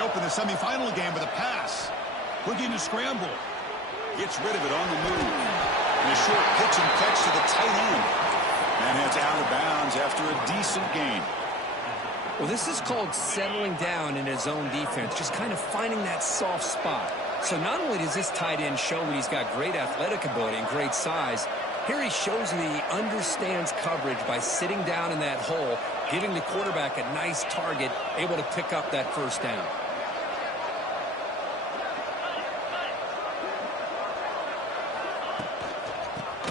He opened the semifinal game with a pass. Looking to scramble. Gets rid of it on the move. And a short pitch and catch to the tight end. And it's out of bounds after a decent gain. Well, this is called settling down in his own defense, just kind of finding that soft spot. So not only does this tight end show that he's got great athletic ability and great size, here he shows that he understands coverage by sitting down in that hole, giving the quarterback a nice target, able to pick up that first down.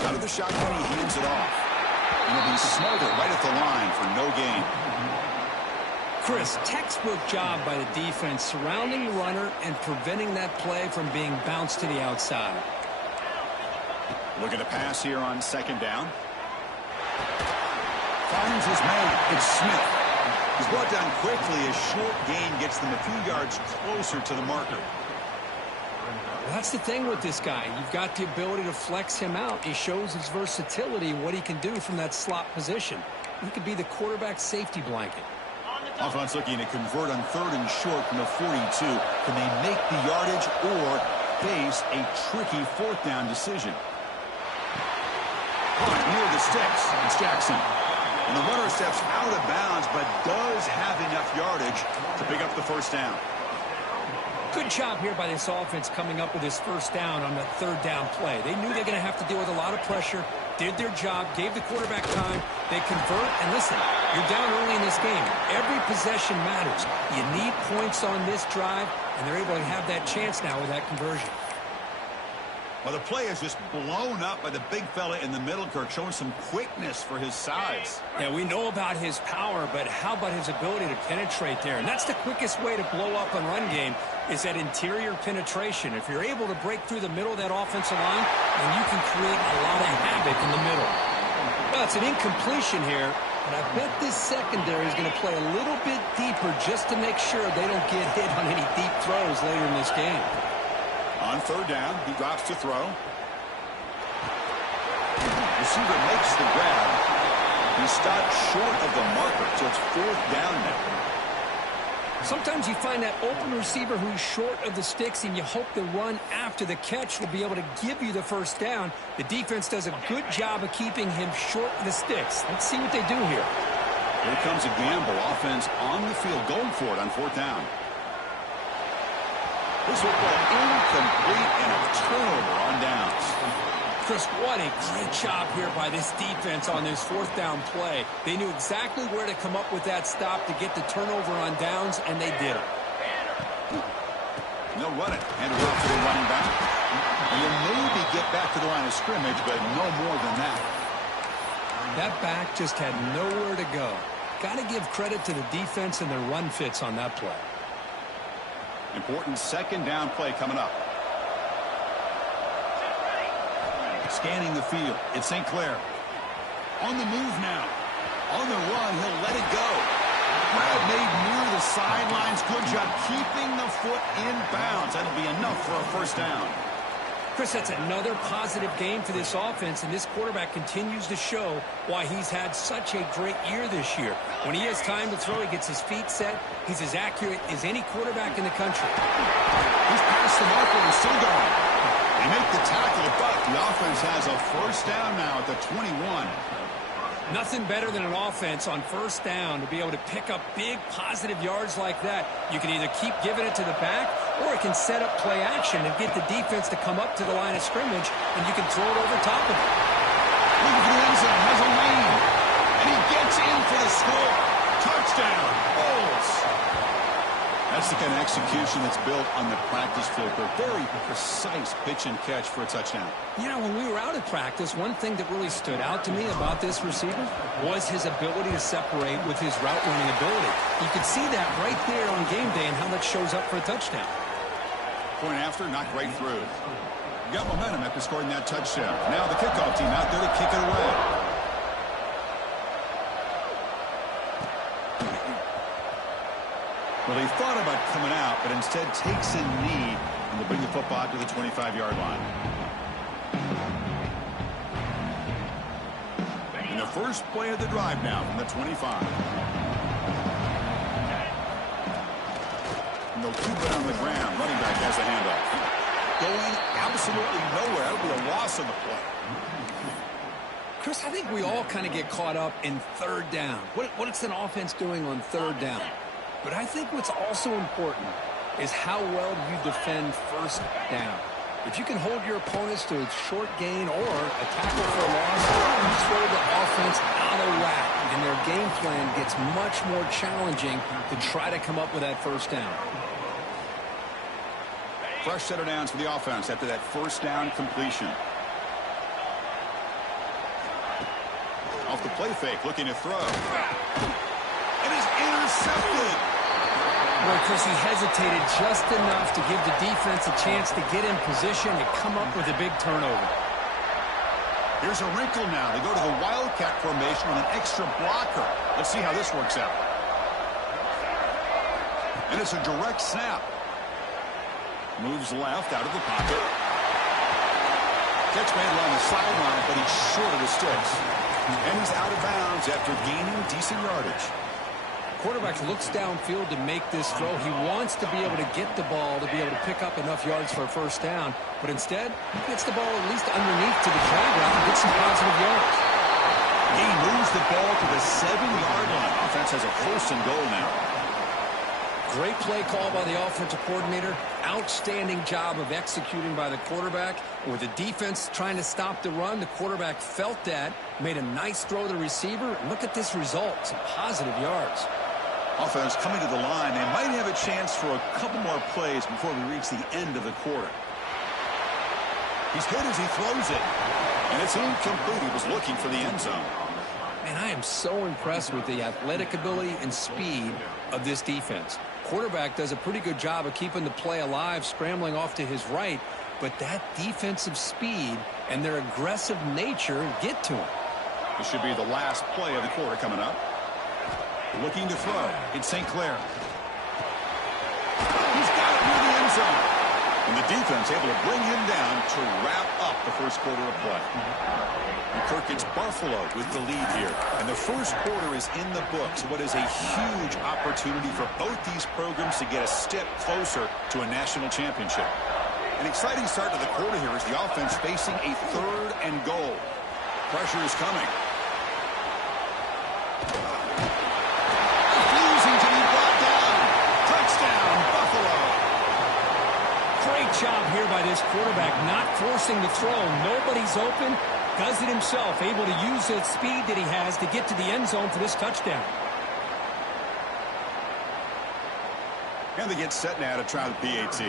Out of the shotgun, he hands it off. And he'll be smothered right at the line for no gain. Chris, textbook job by the defense surrounding the runner and preventing that play from being bounced to the outside. Look at the pass here on second down. Finds his man. It's Smith. He's brought down quickly. A short gain gets them a few yards closer to the marker. Well, that's the thing with this guy. You've got the ability to flex him out. He shows his versatility, what he can do from that slot position. He could be the quarterback safety blanket. Offense looking to convert on 3rd and short from the 42. Can they make the yardage or face a tricky 4th down decision? Near the sticks. It's Jackson. And the runner steps out of bounds but does have enough yardage to pick up the first down. Good job here by this offense coming up with his first down on that 3rd down play. They knew they were going to have to deal with a lot of pressure, did their job, gave the quarterback time. They convert, and listen, you're down early in this game. Every possession matters. You need points on this drive, and they're able to have that chance now with that conversion. Well, the play is just blown up by the big fella in the middle, Kirk, showing some quickness for his size. Yeah, we know about his power, but how about his ability to penetrate there? And that's the quickest way to blow up a run game is that interior penetration. If you're able to break through the middle of that offensive line, then you can create a lot of havoc in the middle. Well, it's an incompletion here, but I bet this secondary is going to play a little bit deeper just to make sure they don't get hit on any deep throws later in this game. On 3rd down, he drops to throw. Receiver makes the grab. He stopped short of the marker, so it's 4th down now. Sometimes you find that open receiver who's short of the sticks, and you hope the run after the catch will be able to give you the first down. The defense does a good job of keeping him short of the sticks. Let's see what they do here. Here comes a gamble. Offense on the field, going for it on 4th down. This will go incomplete and a turnover on downs. Chris, what a great job here by this defense on this 4th down play. They knew exactly where to come up with that stop to get the turnover on downs, and they did it. They'll run it. Hand it off to the running back. And you'll maybe get back to the line of scrimmage, but no more than that. That back just had nowhere to go. Got to give credit to the defense and their run fits on that play. Important 2nd down play coming up. Scanning the field. It's St. Clair. On the move now. On the run, he'll let it go. Grab made near the sidelines. Good job keeping the foot in bounds. That'll be enough for a first down. Chris, that's another positive game for this offense, and this quarterback continues to show why he's had such a great year this year. When he has time to throw, he gets his feet set. He's as accurate as any quarterback in the country. He's past the marker and still going. They make the tackle, but the offense has a first down now at the 21. Nothing better than an offense on first down to be able to pick up big positive yards like that. You can either keep giving it to the back, or it can set up play action and get the defense to come up to the line of scrimmage, and you can throw it over top of it. Looking for the end zone, has a lane, and he gets in for the score. Touchdown, Bulls. That's the kind of execution that's built on the practice field. A very precise pitch and catch for a touchdown. You know, when we were out at practice, one thing that really stood out to me about this receiver was his ability to separate with his route running ability. You could see that right there on game day and how that shows up for a touchdown. Point after, knocked right through. Got momentum after scoring that touchdown. Now the kickoff team out there to kick it away. Well, he thought about coming out, but instead takes a knee and will bring the football out to the 25-yard line. And the first play of the drive now from the 25. And they'll Two men on the ground. Running back has the handoff. Going absolutely nowhere. That would be a loss on the play. Chris, I think we all kind of get caught up in third down. What's an offense doing on third down? But I think what's also important is how well you defend first down. If you can hold your opponents to a short gain or a tackle for a loss, you throw the offense out of whack, and their game plan gets much more challenging to try to come up with that first down. Fresh set of downs for the offense after that first down completion. Off the play fake, looking to throw. It is intercepted. Boy, Chris, he hesitated just enough to give the defense a chance to get in position and come up with a big turnover. Here's a wrinkle now. They go to the Wildcat formation with an extra blocker. Let's see how this works out. And it's a direct snap. Moves left out of the pocket. Catch made along the sideline, but he's short of the sticks. And he's out of bounds after gaining decent yardage. Quarterback looks downfield to make this throw. He wants to be able to get the ball to be able to pick up enough yards for a first down. But instead, he gets the ball at least underneath to the drag route and gets some positive yards. He moves the ball to the 7-yard line. Offense has a first and goal now. Great play call by the offensive coordinator. Outstanding job of executing by the quarterback. With the defense trying to stop the run, the quarterback felt that, made a nice throw to the receiver. And look at this result, some positive yards. Offense coming to the line. They might have a chance for a couple more plays before we reach the end of the quarter. He's hit as he throws it. And it's incomplete. He was looking for the end zone. Man, I am so impressed with the athletic ability and speed of this defense. Quarterback does a pretty good job of keeping the play alive, scrambling off to his right. But that defensive speed and their aggressive nature get to him. This should be the last play of the quarter coming up. Looking to throw. It's St. Clair. He's got it near the end zone. And the defense able to bring him down to wrap up the first quarter of play. And Kirk, it's Buffalo with the lead here. And the first quarter is in the books. What is a huge opportunity for both these programs to get a step closer to a national championship. An exciting start to the quarter here as the offense facing a third and goal. Pressure is coming. Refusing to be brought down. Touchdown, Buffalo. Great job here by this quarterback, not forcing the throw. Nobody's open. Does it himself, able to use the speed that he has to get to the end zone for this touchdown. And they get set now to try the PAT.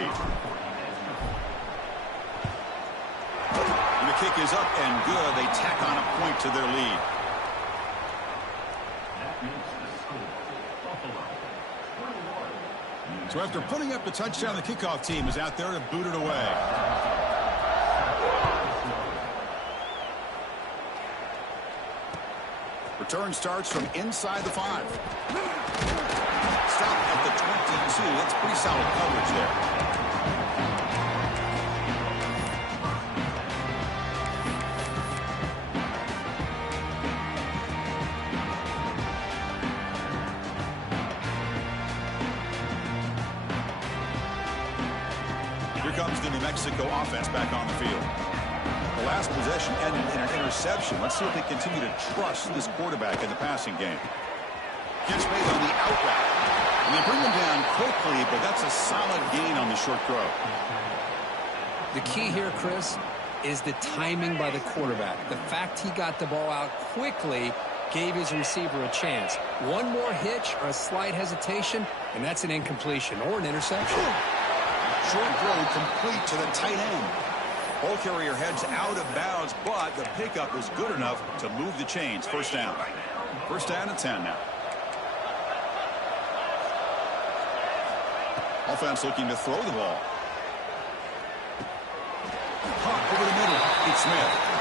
And the kick is up and good. They tack on a point to their lead. So after putting up the touchdown, the kickoff team is out there to boot it away. Return starts from inside the 5. Stop at the 22. That's pretty solid coverage there. Here comes the New Mexico offense back on the field. The last possession ended in an interception. Let's see if they continue to trust this quarterback in the passing game. Catch made on the out route. And they bring him down quickly, but that's a solid gain on the short throw. The key here, Chris, is the timing by the quarterback. The fact he got the ball out quickly gave his receiver a chance. One more hitch or a slight hesitation, and that's an incompletion or an interception. Short throw complete to the tight end. Ball carrier heads out of bounds, but the pickup is good enough to move the chains. First down. First down and 10 now. Offense looking to throw the ball. Pop over the middle. It's Smith.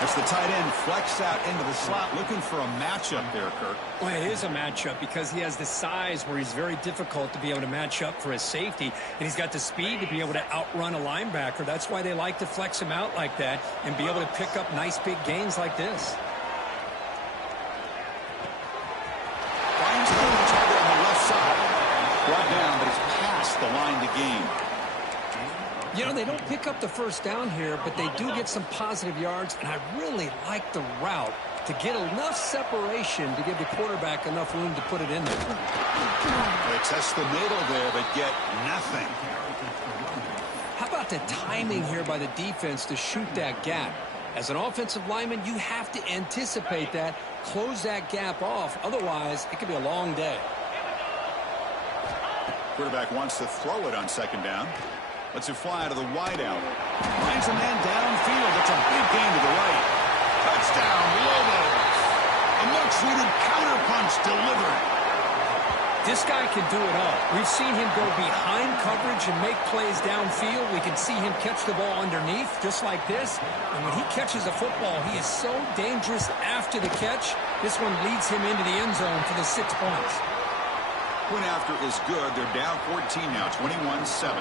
As the tight end flex out into the slot, looking for a matchup there, Kirk. Well, it is a matchup because he has the size where he's very difficult to be able to match up for his safety, and he's got the speed to be able to outrun a linebacker. That's why they like to flex him out like that and be able to pick up nice big gains like this. Finds the target on the left side. Brought down, but it's past the line to gain. You know, they don't pick up the first down here, but they do get some positive yards, and I really like the route to get enough separation to give the quarterback enough room to put it in there. They test the middle there, but get nothing. How about the timing here by the defense to shoot that gap? As an offensive lineman, you have to anticipate that, close that gap off. Otherwise, it could be a long day. Quarterback wants to throw it on second down. Lets it fly to the wide out. Finds a man downfield. It's a big gain to the right. Touchdown, Lobos. A much-needed counterpunch delivered. This guy can do it all. We've seen him go behind coverage and make plays downfield. We can see him catch the ball underneath, just like this. And when he catches a football, he is so dangerous after the catch. This one leads him into the end zone for the 6 points. Point after is good. They're down 14 now, 21-7.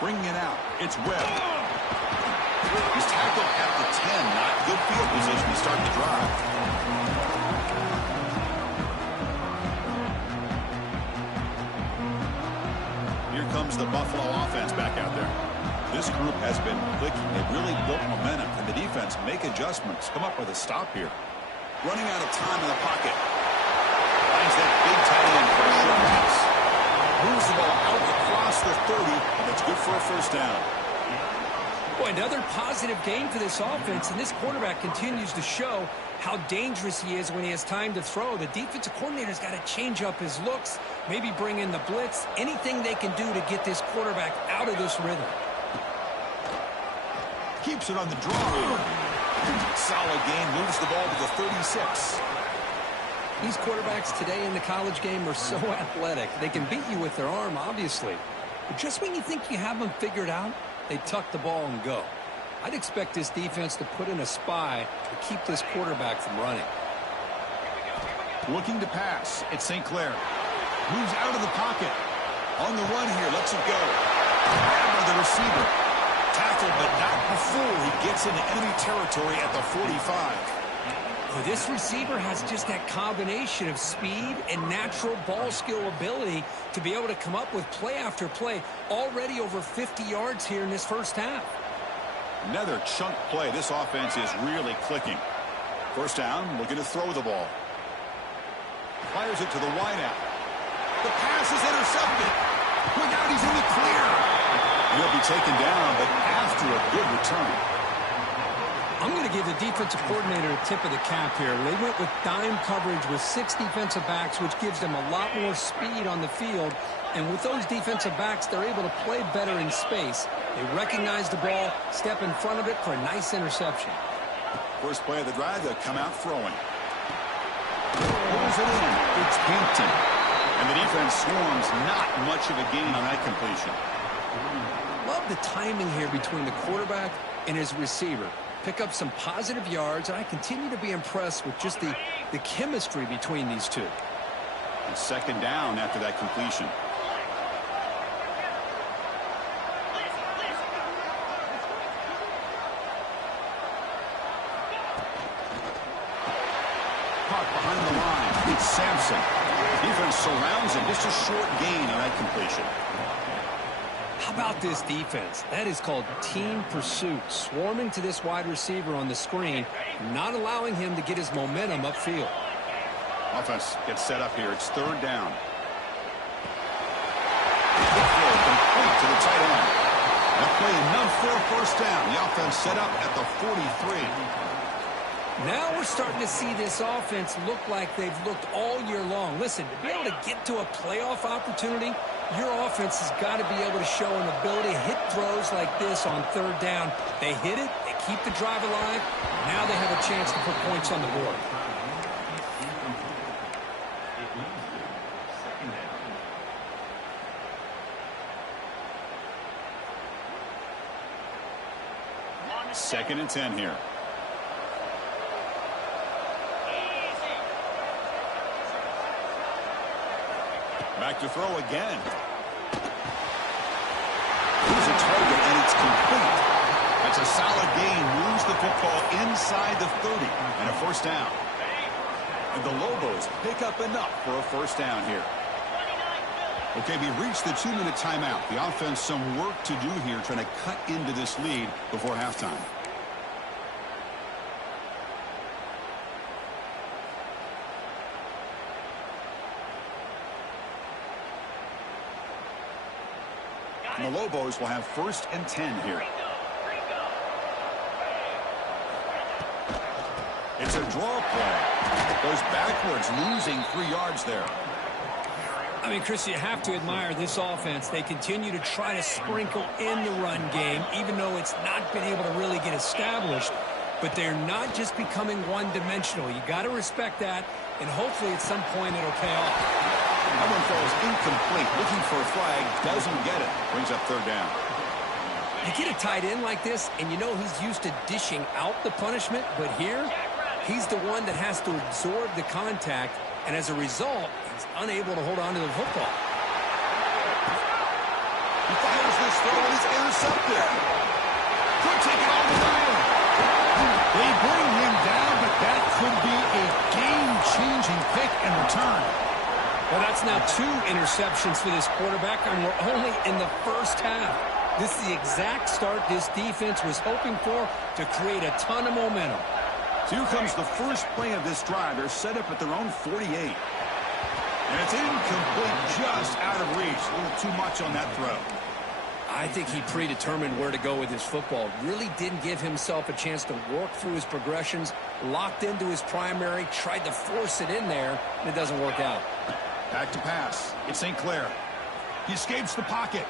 Bringing it out. It's Webb. He's tackled at the 10. Not good field position to start the drive. Here comes the Buffalo offense back out there. This group has been clicking. They've really built momentum. And the defense make adjustments. Come up with a stop here. Running out of time in the pocket. Finds that big tight end for a short pass. Moves the ball out across the 30, and it's good for a first down. Boy, another positive gain for this offense, and this quarterback continues to show how dangerous he is when he has time to throw. The defensive coordinator's got to change up his looks, maybe bring in the blitz, anything they can do to get this quarterback out of this rhythm. Keeps it on the draw. Solid gain, moves the ball to the 36. These quarterbacks today in the college game are so athletic. They can beat you with their arm, obviously. But just when you think you have them figured out, they tuck the ball and go. I'd expect this defense to put in a spy to keep this quarterback from running. Looking to pass. It's St. Clair. Moves out of the pocket. On the run here. Lets it go. Grabbed by the receiver. Tackled, but not before he gets into enemy territory at the 45. Well, this receiver has just that combination of speed and natural ball skill ability to be able to come up with play after play. Already over 50 yards here in this first half. Another chunk play. This offense is really clicking. First down, looking to throw the ball. Fires it to the wideout. The pass is intercepted. Look out, he's in the clear. He'll be taken down, but after a good return. I'm going to give the defensive coordinator a tip of the cap here. They went with dime coverage with 6 defensive backs, which gives them a lot more speed on the field. And with those defensive backs, they're able to play better in space. They recognize the ball, step in front of it for a nice interception. First play of the drive, they'll come out throwing. Pulls it in. It's Hampton. And the defense swarms. Not much of a gain on that completion. Love the timing here between the quarterback and his receiver. Pick up some positive yards, and I continue to be impressed with just the chemistry between these two. And second down after that completion. Caught behind the line. It's Sampson. Defense surrounds him. Just a short gain on that completion. How about this defense? That is called team pursuit. Swarming to this wide receiver on the screen, not allowing him to get his momentum upfield. Offense gets set up here. It's third down. Quick throw complete to the tight end. That play enough for a first down. The offense set up at the 43. Now we're starting to see this offense look like they've looked all year long. Listen, to be able to get to a playoff opportunity, your offense has got to be able to show an ability to hit throws like this on third down. They hit it, they keep the drive alive. Now they have a chance to put points on the board. Second and 10 here. Back to throw again. Here's a target, and it's complete. A That's a solid gain. Moves the football inside the 30 and a first down. And the Lobos pick up enough for a first down here. Okay, we reached the 2-minute timeout. The offense some work to do here trying to cut into this lead before halftime. And the Lobos will have 1st and 10 here. It's a draw play. Goes backwards, losing 3 yards there. I mean, Chris, you have to admire this offense. They continue to try to sprinkle in the run game, even though it's not been able to really get established. But they're not just becoming one-dimensional. You got to respect that, and hopefully at some point it'll pay off. That one falls incomplete. Looking for a flag, doesn't get it. Brings up 3rd down. You get a tight end like this, and you know he's used to dishing out the punishment, but here, he's the one that has to absorb the contact, and as a result, he's unable to hold on to the football. He fires this throw, and it's intercepted. Could take it all the way. They bring him down, but that could be a game-changing pick and return. Well, that's now 2 interceptions for this quarterback, and we're only in the first half. This is the exact start this defense was hoping for to create a ton of momentum. So here comes the first play of this drive. They're set up at their own 48. And it's incomplete, just out of reach. A little too much on that throw. I think he predetermined where to go with his football. Really didn't give himself a chance to work through his progressions. Locked into his primary, tried to force it in there, and it doesn't work out. Back to pass. It's St. Clair. He escapes the pocket.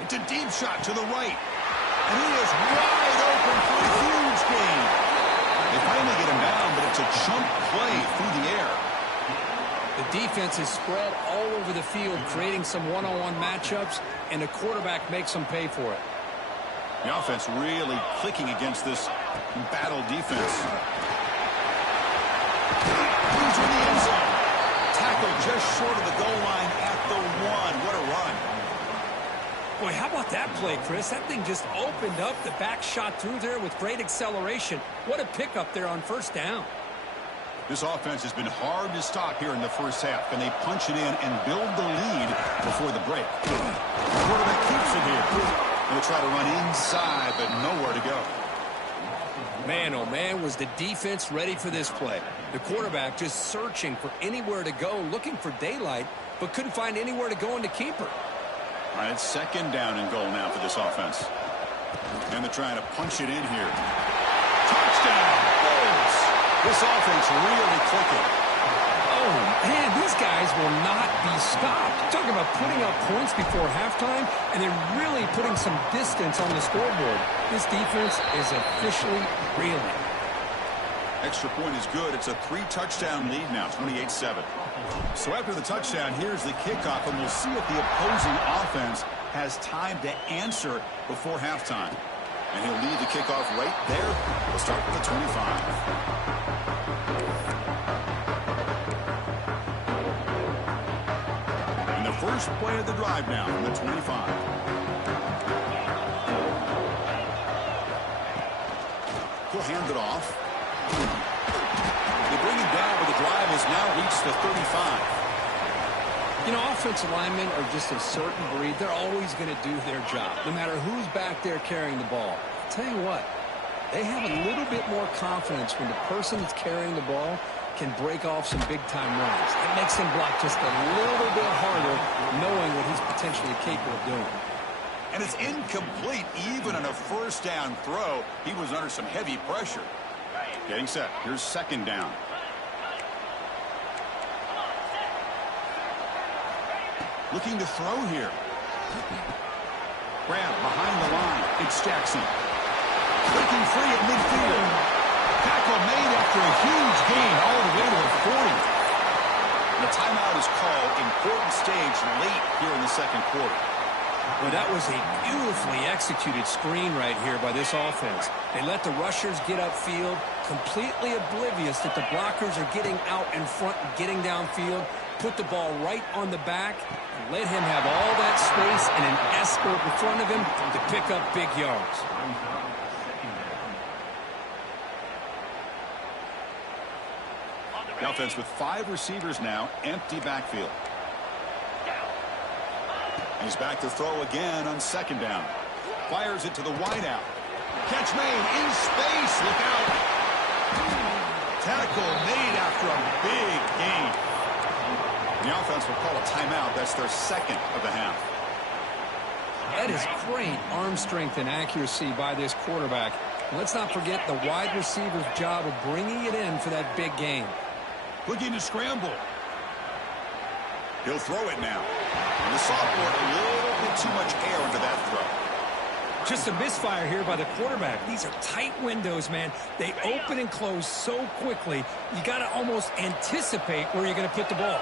It's a deep shot to the right. And he is wide open for a huge gain. They finally get him down, but it's a chunk play through the air. The defense is spread all over the field, creating some one-on-one matchups, and the quarterback makes them pay for it. The offense really clicking against this battle defense. He's in the end zone. Tackled just short of the goal line at the 1. What a run. Boy, how about that play, Chris? That thing just opened up. The back shot through there with great acceleration. What a pickup there on 1st down. This offense has been hard to stop here in the first half, and they punch it in and build the lead before the break. The quarterback keeps it here. Going to try to run inside, but nowhere to go. Man, oh man, was the defense ready for this play. The quarterback just searching for anywhere to go, looking for daylight, but couldn't find anywhere to go in the keeper. All right, it's 2nd down and goal now for this offense. And they're trying to punch it in here. Touchdown! Bulls! This offense really clicking. Oh, man, these guys will not be stopped. Talking about putting up points before halftime, and then really putting some distance on the scoreboard. This defense is officially reeling. Extra point is good. It's a 3-touchdown lead now, 28-7. So after the touchdown, here's the kickoff, and we'll see if the opposing offense has time to answer before halftime. And he'll lead the kickoff right there. We'll start with the 25. And the first play of the drive now from the 25. He'll hand it off. They bring him down, but the drive has now reached the 35. You know, offensive linemen are just a certain breed. They're always going to do their job, no matter who's back there carrying the ball. I'll tell you what, they have a little bit more confidence when the person that's carrying the ball can break off some big-time runs. It makes them block just a little bit harder, knowing what he's potentially capable of doing. And it's incomplete even on a 1st down throw. He was under some heavy pressure. Getting set. Here's 2nd down. Looking to throw here. Grab behind the line. It's Jackson. Breaking free at midfield. Tackle made after a huge gain all the way to the 40. And the timeout is called. Important stage late here in the 2nd quarter. Well, that was a beautifully executed screen right here by this offense. They let the rushers get upfield, completely oblivious that the blockers are getting out in front and getting downfield, put the ball right on the back, and let him have all that space and an escort in front of him to pick up big yards. The offense with 5 receivers now, empty backfield. He's back to throw again on second down. Fires it to the wideout. Catch made in space. Look out. Tackle made after a big gain. The offense will call a timeout. That's their second of the half. That is great arm strength and accuracy by this quarterback. Let's not forget the wide receiver's job of bringing it in for that big gain. Looking to scramble. He'll throw it now. And the sophomore, a little bit too much air into that throw. Just a misfire here by the quarterback. These are tight windows, man. They open and close so quickly, you got to almost anticipate where you're going to put the ball.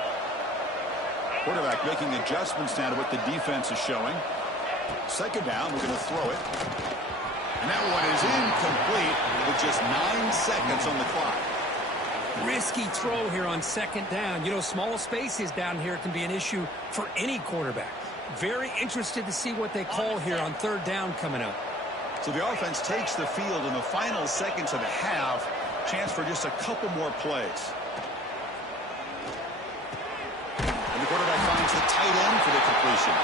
Quarterback making adjustments now to what the defense is showing. Second down, we're going to throw it. And that one is incomplete with just 9 seconds on the clock. Risky throw here on second down. You know, small spaces down here can be an issue for any quarterback. Very interested to see what they call here on third down coming up. So the offense takes the field in the final seconds of the half. Chance for just a couple more plays. And the quarterback finds the tight end for the completion.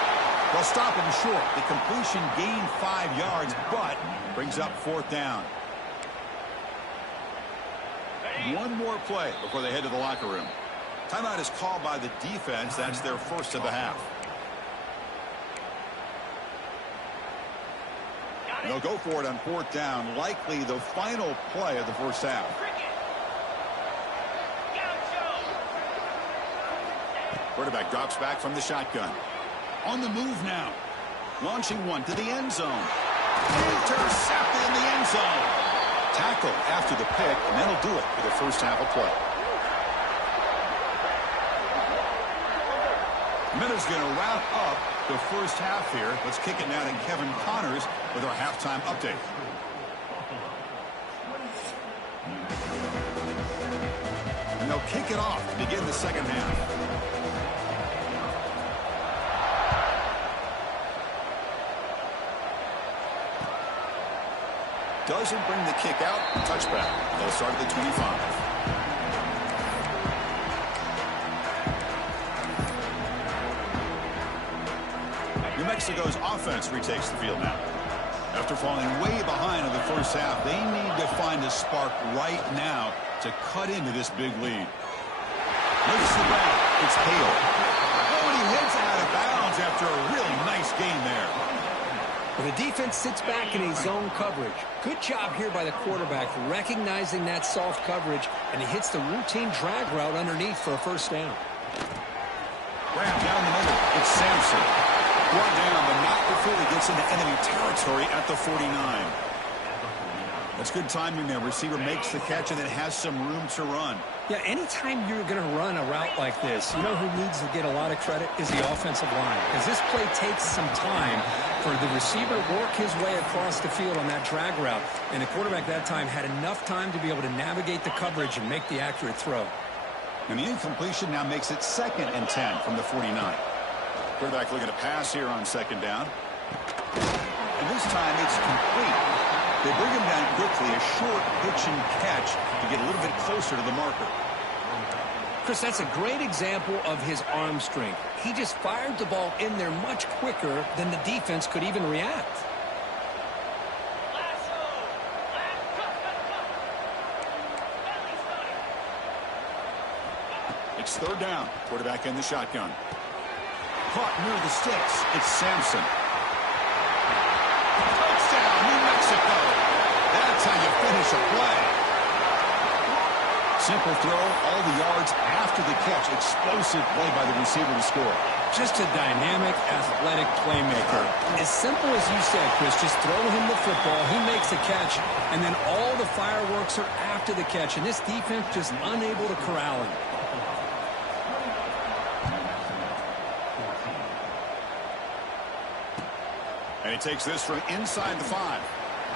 They'll stop him short. The completion gained 5 yards, but brings up fourth down. One more play before they head to the locker room. Timeout is called by the defense. That's their first of the half. They'll go for it on fourth down, likely the final play of the first half. Quarterback drops back from the shotgun. On the move now. Launching one to the end zone. Intercepted in the end zone. Tackle after the pick, and that'll do it for the first half of play. Minutes going to wrap up the first half here. Let's kick it now to Kevin Connors with our halftime update. And they'll kick it off to begin the second half. Doesn't bring the kick out. Touchback. They'll start at the 25. New Mexico's offense retakes the field now. After falling way behind in the first half, they need to find a spark right now to cut into this big lead. Looks the ball. It's Hale. Oh, and he hits out of bounds after a really nice game there. Well, the defense sits back in a zone coverage. Good job here by the quarterback recognizing that soft coverage, and he hits the routine drag route underneath for a first down. Grab down the middle. It's Sampson. Brought down, but not before he gets into enemy territory at the 49. That's good timing there. Receiver makes the catch and then has some room to run. Yeah, anytime you're going to run a route like this, you know who needs to get a lot of credit is the offensive line. Because this play takes some time for the receiver to work his way across the field on that drag route. And the quarterback that time had enough time to be able to navigate the coverage and make the accurate throw. And the incompletion now makes it 2nd and 10 from the 49. Quarterback looking to pass here on second down. And this time it's complete. They bring him down quickly, a short pitch and catch to get a little bit closer to the marker. Chris, that's a great example of his arm strength. He just fired the ball in there much quicker than the defense could even react. It's third down. Quarterback in the shotgun. Caught near the sticks. It's Sampson. Touchdown, New Mexico. That's how you finish a play. Simple throw, all the yards after the catch. Explosive play by the receiver to score. Just a dynamic, athletic playmaker. As simple as you said, Chris, just throw him the football, he makes the catch, and then all the fireworks are after the catch. And this defense just unable to corral him. And he takes this from inside the 5.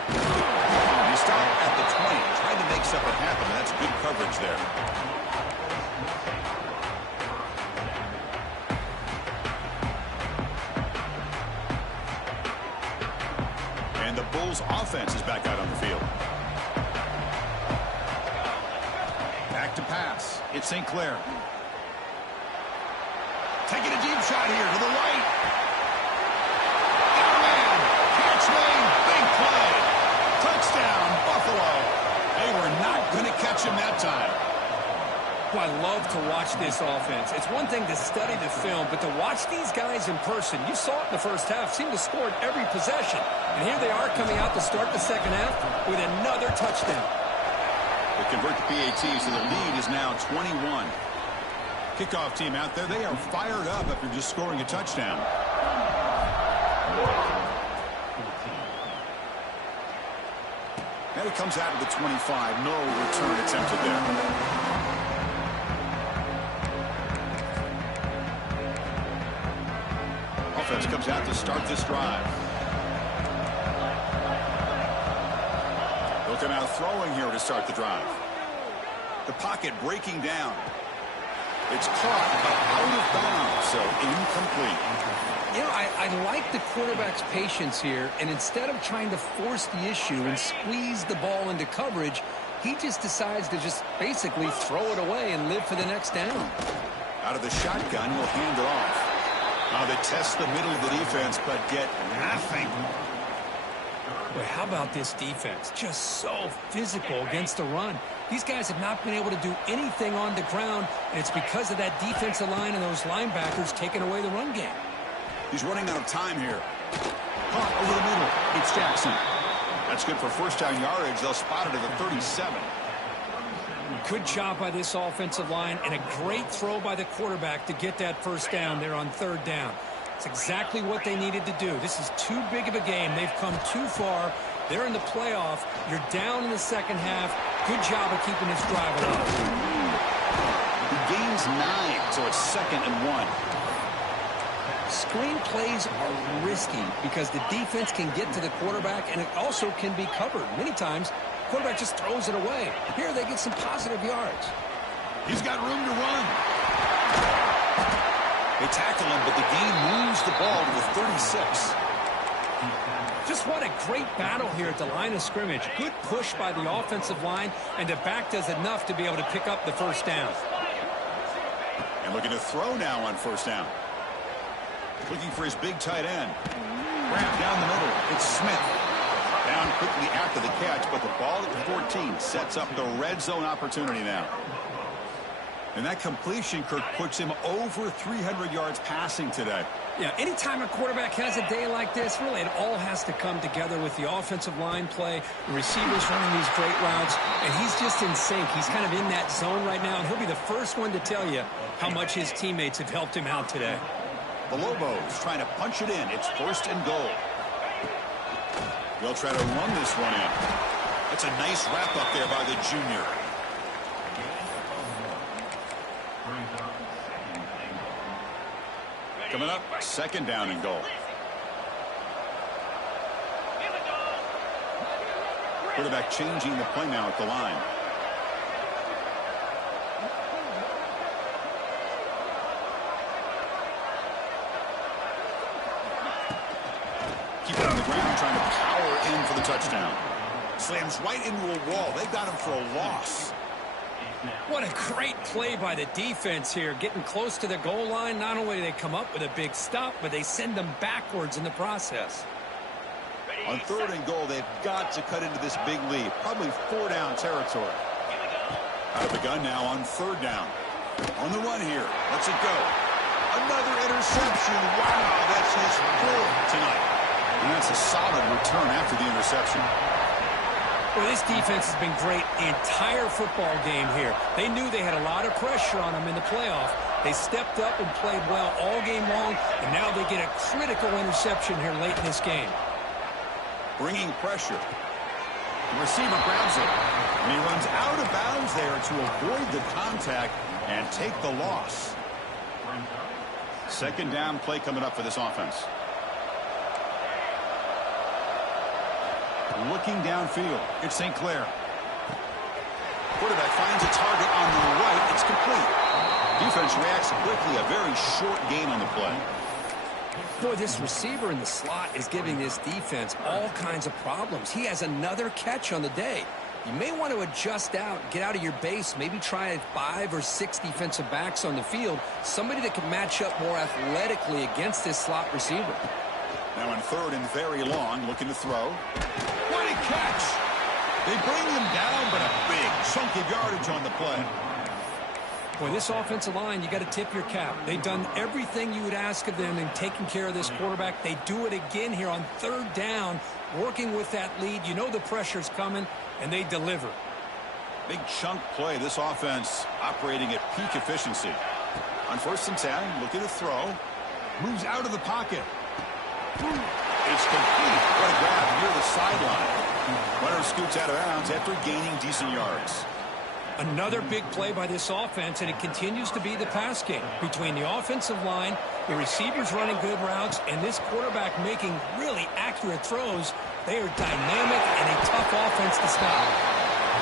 He stopped at the 20, trying to make something happen. That's good coverage there. And the Bulls offense is back out on the field. Back to pass. It's St. Clair. Taking a deep shot here to the right. Oh, man. Catch made. Big play. Touchdown, Buffalo. They were not going to catch him that time. Well, I love to watch this offense. It's one thing to study the film, but to watch these guys in person, you saw it in the first half, seemed to score at every possession. And here they are coming out to start the second half with another touchdown. They convert the PAT, so the lead is now 21. Kickoff team out there, they are fired up after just scoring a touchdown. And it comes out of the 25. No return attempted there. Offense comes out to start this drive. They'll come out throwing here to start the drive. The pocket breaking down. It's caught, but out of bounds, so incomplete. You know, I like the quarterback's patience here, and instead of trying to force the issue and squeeze the ball into coverage, he just decides to just basically throw it away and live for the next down. Out of the shotgun, he'll hand it off. They test the middle of the defense, but get nothing. But how about this defense? Just so physical against the run. These guys have not been able to do anything on the ground, and it's because of that defensive line and those linebackers taking away the run game. He's running out of time here. Caught over the middle. It's Jackson. That's good for first down yardage. They'll spot it at the 37. Good job by this offensive line, and a great throw by the quarterback to get that first down there on third down. It's exactly what they needed to do. This is too big of a game. They've come too far. They're in the playoff. You're down in the second half. Good job of keeping this drive alive. He gains 9, so it's 2nd and 1. Screen plays are risky because the defense can get to the quarterback, and it also can be covered. Many times, the quarterback just throws it away. Here they get some positive yards. He's got room to run. They tackle him, but the gain moves the ball to the 36. Just what a great battle here at the line of scrimmage. Good push by the offensive line, and the back does enough to be able to pick up the first down. And looking to throw now on first down. Looking for his big tight end. Wrap down the middle. It's Smith. Down quickly after the catch, but the ball at the 14 sets up the red zone opportunity now. And that completion, Kirk, puts him over 300 yards passing today. Yeah, anytime a quarterback has a day like this, really it all has to come together with the offensive line play, the receivers running these great routes, and he's just in sync. He's kind of in that zone right now, and he'll be the first one to tell you how much his teammates have helped him out today. The Lobos trying to punch it in. It's 1st and goal. They'll try to run this one in. That's a nice wrap up there by the junior. Coming up, 2nd down and goal. Quarterback changing the play now at the line. Keep it on the ground, trying to power in for the touchdown. Slams right into a wall. They've got him for a loss. What a great play by the defense here. Getting close to the goal line, not only do they come up with a big stop, but they send them backwards in the process. On 3rd and goal, they've got to cut into this big lead. Probably 4-down territory. Out of the gun now on 3rd down. On the run here. Lets it go. Another interception. Wow, that's his 4th tonight. And that's a solid return after the interception. Well, this defense has been great the entire football game here. They knew they had a lot of pressure on them in the playoff. They stepped up and played well all game long, and now they get a critical interception here late in this game. Bringing pressure. The receiver grabs it, and he runs out of bounds there to avoid the contact and take the loss. 2nd down play coming up for this offense. Looking downfield, it's St. Clair. Quarterback finds a target on the right. It's complete. Defense reacts quickly. A very short gain on the play. Boy, this receiver in the slot is giving this defense all kinds of problems. He has another catch on the day. you may want to adjust out, get out of your base, maybe try 5 or 6 defensive backs on the field, somebody that can match up more athletically against this slot receiver. Now in third and very long, looking to throw. What a catch! They bring him down, but a big chunk of yardage on the play. Boy, this offensive line, you got to tip your cap. They've done everything you would ask of them in taking care of this quarterback. They do it again here on third down, working with that lead. You know the pressure's coming, and they deliver. Big chunk play. This offense operating at peak efficiency. On 1st and 10, looking to throw. Moves out of the pocket. It's complete. What a grab near the sideline. Runner scoots out of bounds after gaining decent yards. Another big play by this offense, and it continues to be the pass game. Between the offensive line, the receivers running good routes, and this quarterback making really accurate throws, they are dynamic and a tough offense to stop.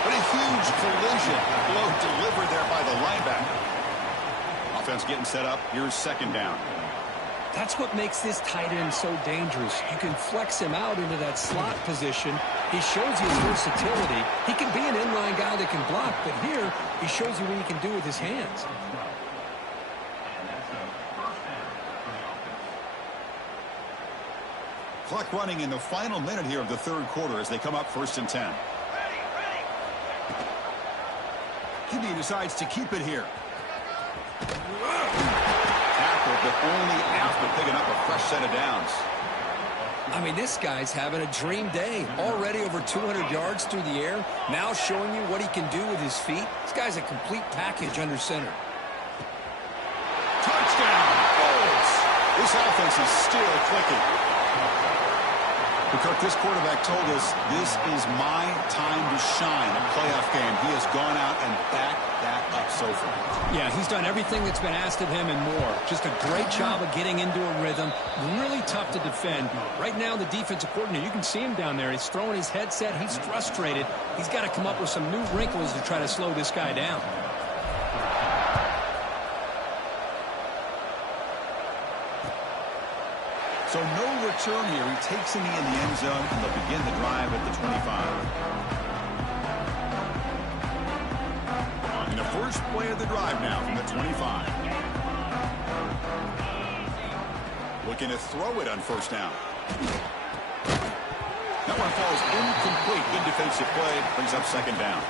But a huge collision blow delivered there by the linebacker. Offense getting set up. Here's 2nd down. That's what makes this tight end so dangerous. You can flex him out into that slot position. He shows you his versatility. He can be an inline guy that can block, but here he shows you what he can do with his hands. Clock running in the final minute here of the 3rd quarter as they come up 1st and 10. QB decides to keep it here. But only after picking up a fresh set of downs. I mean, this guy's having a dream day. Already over 200 yards through the air. Now showing you what he can do with his feet. This guy's a complete package under center. Touchdown! Bulls! This offense is still clicking. Kirk, this quarterback told us this is my time to shine. A playoff game. He has gone out and backed that up so far. Yeah, he's done everything that's been asked of him and more. Just a great job of getting into a rhythm. Really tough to defend. Right now, the defensive coordinator, you can see him down there. He's throwing his headset. He's frustrated. He's got to come up with some new wrinkles to try to slow this guy down. So no return here. He takes him in the end zone, and they'll begin the drive at the 25. And the first play of the drive now from the 25. Looking to throw it on 1st down. That one falls incomplete. Good defensive play. Brings up 2nd down.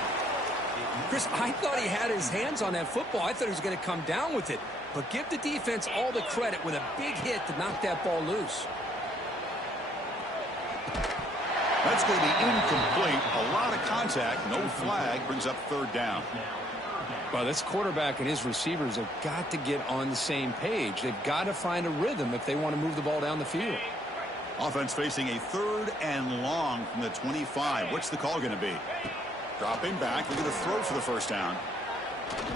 Chris, I thought he had his hands on that football. I thought he was going to come down with it. But give the defense all the credit with a big hit to knock that ball loose. That's going to be incomplete. A lot of contact. No flag. Brings up 3rd down. Well, this quarterback and his receivers have got to get on the same page. They've got to find a rhythm if they want to move the ball down the field. Offense facing a 3rd and long from the 25. What's the call going to be? Dropping back. Looking to throw for the 1st down.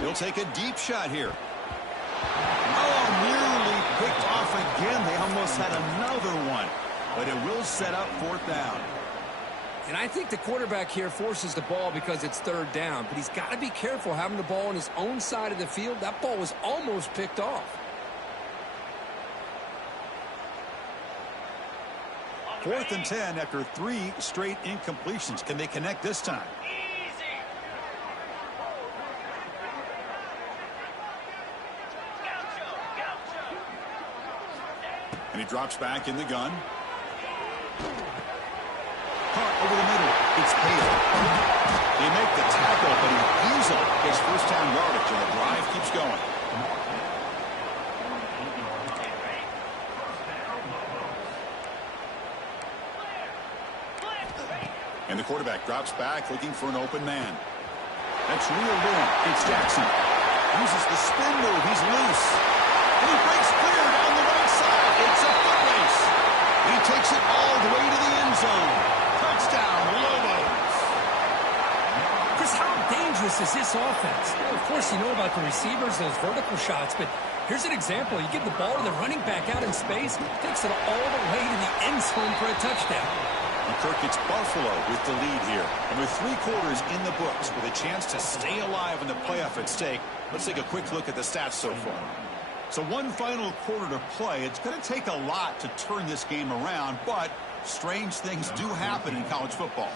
He'll take a deep shot here. Oh, nearly picked off again. They almost had another one. But it will set up 4th down. And I think the quarterback here forces the ball because it's 3rd down. But he's got to be careful having the ball on his own side of the field. That ball was almost picked off. 4th and 10 after 3 straight incompletions. Can they connect this time? And he drops back in the gun. Caught over the middle. It's Payton. They make the tackle, but he easily gets 1st down yardage, and the drive keeps going. And the quarterback drops back, looking for an open man. That's reeled in. It's Jackson. Uses the spin move. He's loose. And he breaks clear down the right side. It's a foot race. He takes it all the way to the end zone. Touchdown, Lobos. Chris, how dangerous is this offense? Of course, you know about the receivers, those vertical shots, but here's an example. You give the ball to the running back out in space, takes it all the way to the end zone for a touchdown. And Kirk, it's Buffalo with the lead here. And with 3 quarters in the books, with a chance to stay alive in the playoff at stake, let's take a quick look at the stats so far. So one final quarter to play. It's going to take a lot to turn this game around, but strange things do happen in college football.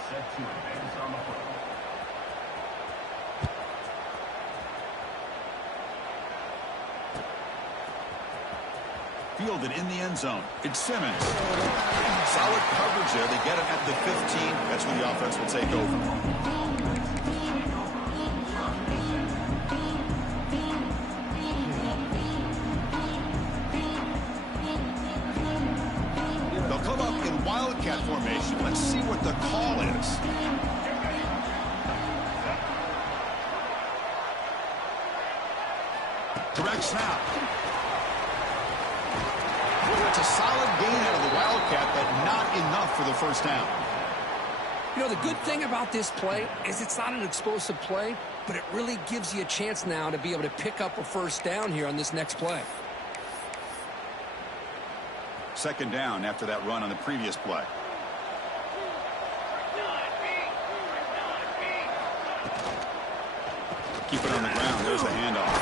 fielded in the end zone. It's Simmons. Solid coverage there. They get him at the 15. That's when the offense will take over. Come up in wildcat formation. Let's see what the call is. Direct snap. That's a solid gain out of the wildcat, but not enough for the first down. You know, the good thing about this play is it's not an explosive play, but it really gives you a chance now to be able to pick up a first down here on this next play. Second down after that run on the previous play. Keep it on the ground. There's the handoff.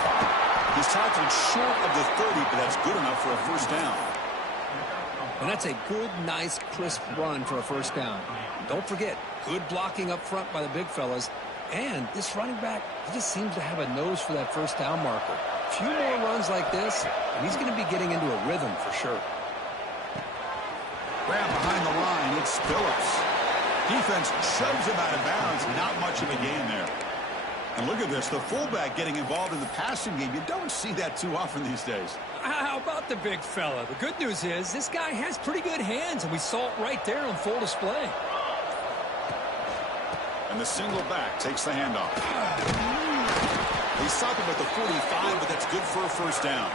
He's tackled short of the 30, but that's good enough for a first down. And that's a good, nice, crisp run for a first down. Don't forget, good blocking up front by the big fellas. And this running back, he just seems to have a nose for that first down marker. A few more runs like this, and he's going to be getting into a rhythm for sure. Grab behind the line, it's Phillips. Defense shoves him out of bounds. Not much of a gain there. And look at this, the fullback getting involved in the passing game. You don't see that too often these days. How about the big fella? The good news is this guy has pretty good hands, and we saw it right there on full display. And the single back takes the handoff. He stopped him at the 45, but that's good for a first down.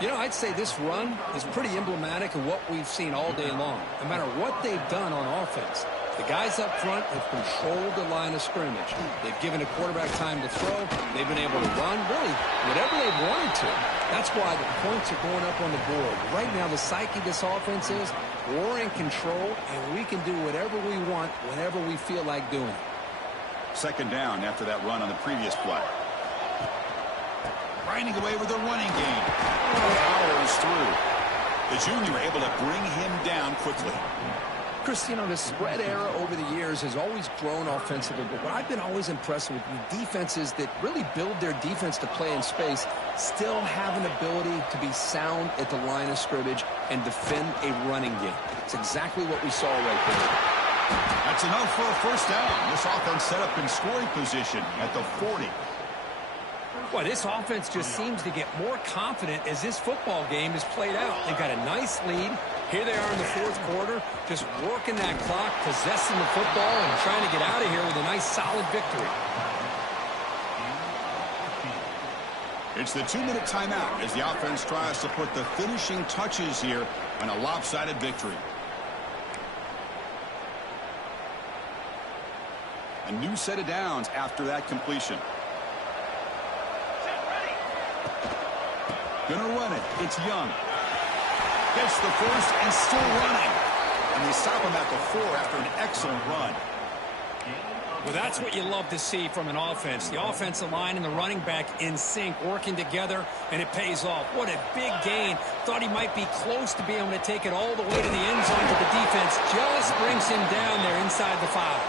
You know, I'd say this run is pretty emblematic of what we've seen all day long. No matter what they've done on offense, the guys up front have controlled the line of scrimmage. They've given a quarterback time to throw. They've been able to run, really, whatever they've wanted to. That's why the points are going up on the board. Right now, the psyche of this offense is we're in control, and we can do whatever we want whenever we feel like doing it. Second down after that run on the previous play. Grinding away with a running game. Powers through. The junior able to bring him down quickly. Chris, you know, the spread era over the years has always grown offensively, but what I've been always impressed with the defenses that really build their defense to play in space still have an ability to be sound at the line of scrimmage and defend a running game. It's exactly what we saw right there. That's enough for a first down. This offense set up in scoring position at the 40. Well, this offense just seems to get more confident as this football game is played out. They've got a nice lead. Here they are in the fourth quarter, just working that clock, possessing the football, and trying to get out of here with a nice, solid victory. It's the 2-minute timeout as the offense tries to put the finishing touches here on a lopsided victory. A new set of downs after that completion. Gonna run it. It's Young. Gets the first and still running. And they stop him at the 4 after an excellent run. Well, that's what you love to see from an offense. The offensive line and the running back in sync, working together, and it pays off. What a big gain. Thought he might be close to being able to take it all the way to the end zone, but the defense just brings him down there inside the 5.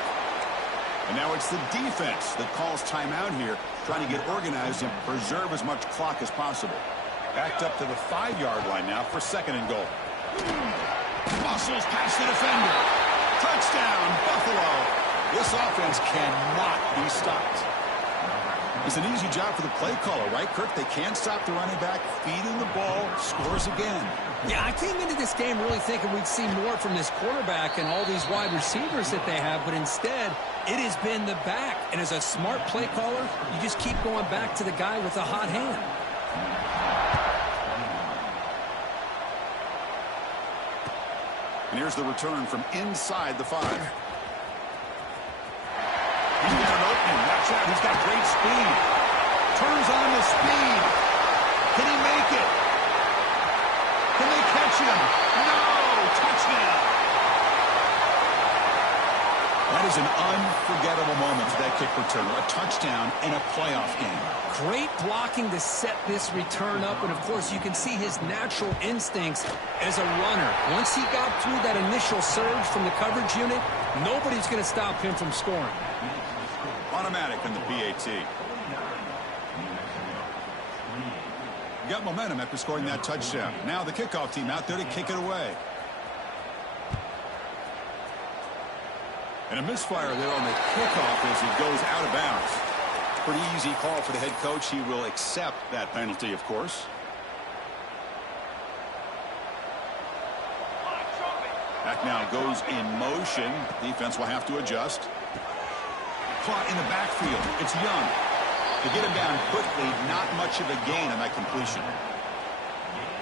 And now it's the defense that calls timeout here, trying to get organized and preserve as much clock as possible. Backed up to the 5-yard line now for second and goal. Muscles past the defender. Touchdown, Buffalo. This offense cannot be stopped. It's an easy job for the play caller, right, Kirk? They can't stop the running back, feed him the ball, scores again. Yeah, I came into this game really thinking we'd see more from this quarterback and all these wide receivers that they have, but instead, it has been the back. And as a smart play caller, you just keep going back to the guy with the hot hand. And here's the return from inside the 5. He's got an opening. Watch out. He's got great speed. Turns on the speed. Can he make it? Can they catch him? No! Touchdown! That is an unforgettable moment for that kick return. A touchdown in a playoff game. Great blocking to set this return up, and of course you can see his natural instincts as a runner. Once he got through that initial surge from the coverage unit, nobody's going to stop him from scoring. Automatic in the PAT. Got momentum after scoring that touchdown. Now the kickoff team out there to kick it away. And a misfire there on the kickoff as it goes out of bounds. Pretty easy call for the head coach. He will accept that penalty, of course. Back now goes in motion. Defense will have to adjust. Caught in the backfield. It's Young. To get him down quickly, not much of a gain on that completion.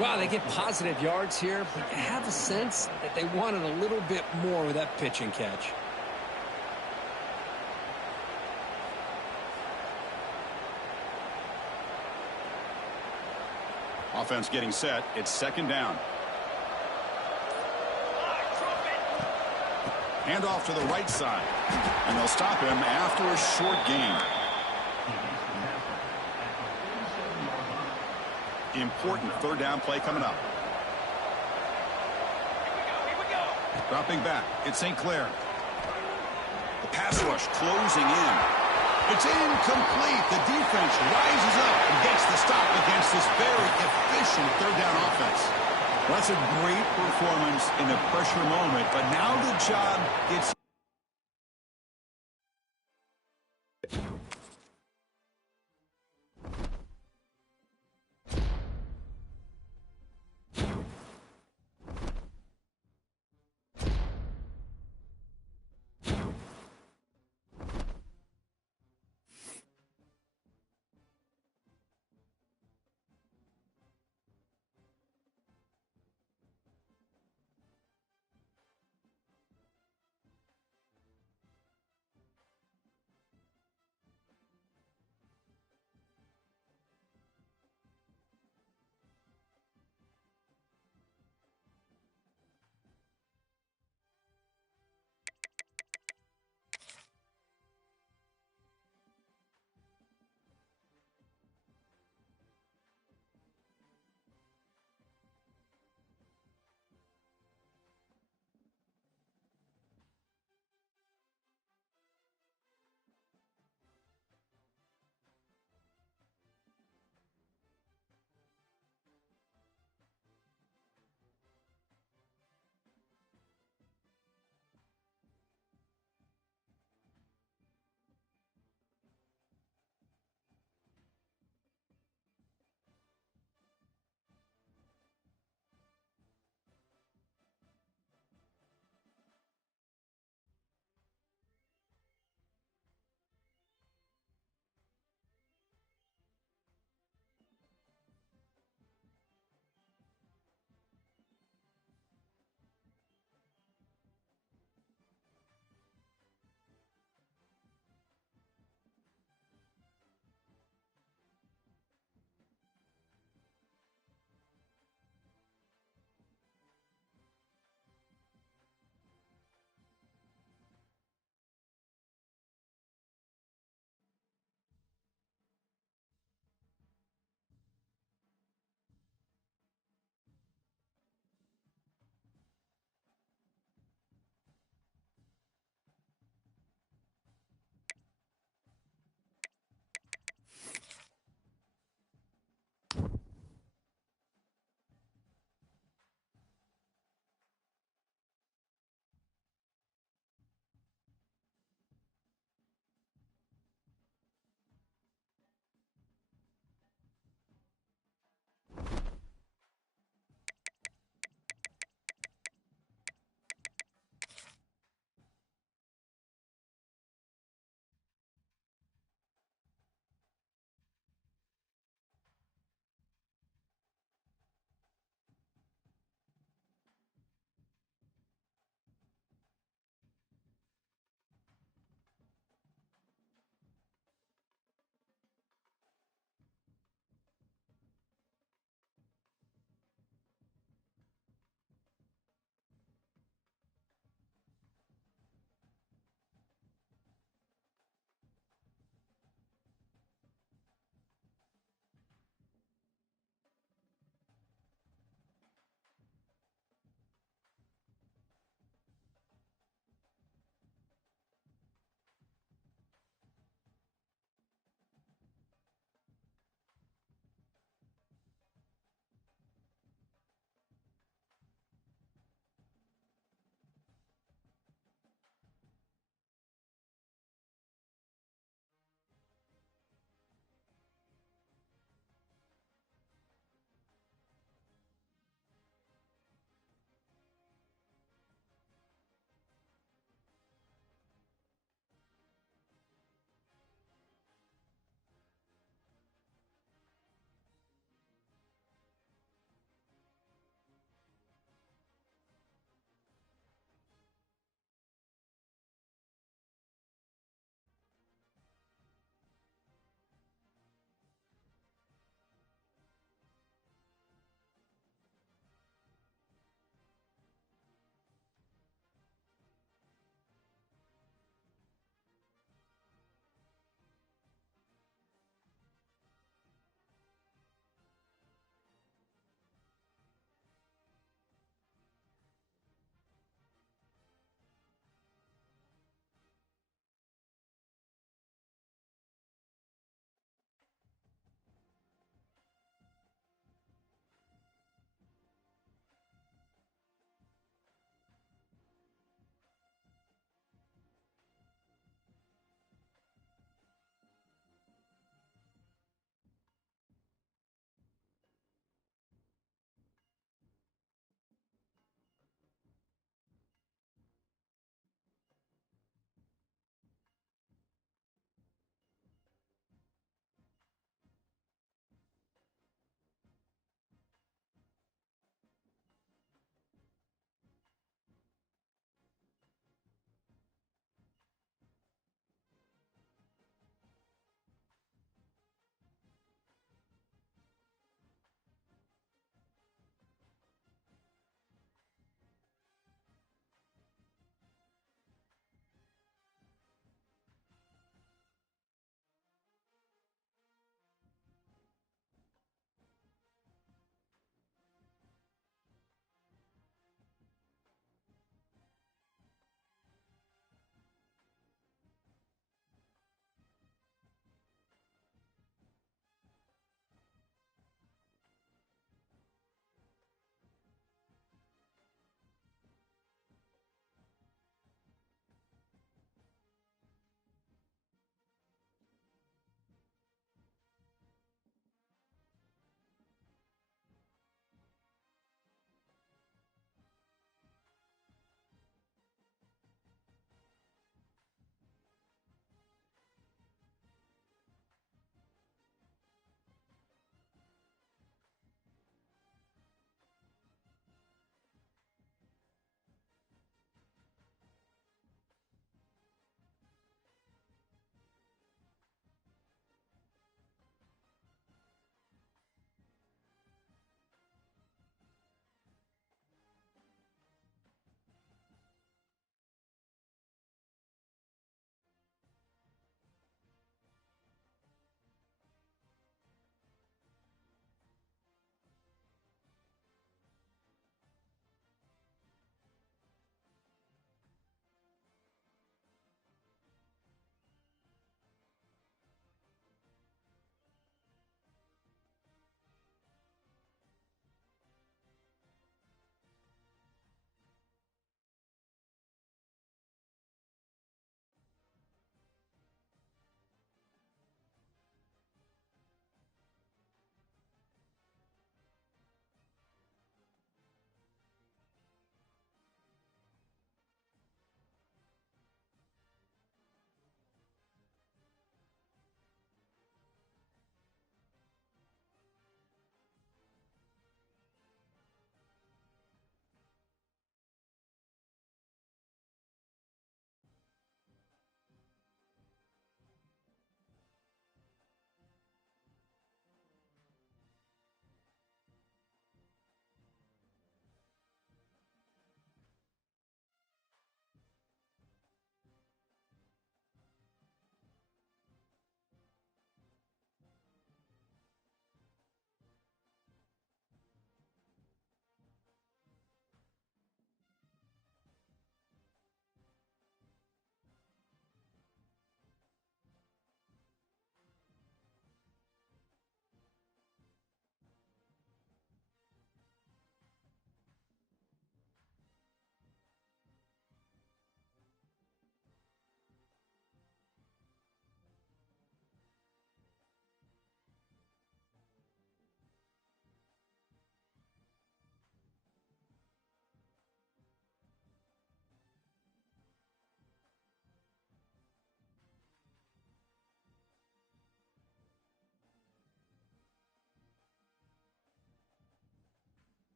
Well, they get positive yards here, but you have a sense that they wanted a little bit more with that pitch and catch. Offense getting set. It's second down. Handoff to the right side. And they'll stop him after a short gain. Important third down play coming up. Dropping back. It's St. Clair. The pass rush closing in. It's incomplete. The defense rises up and gets the stop against this very efficient third down offense. That's a great performance in a pressure moment, but now the job gets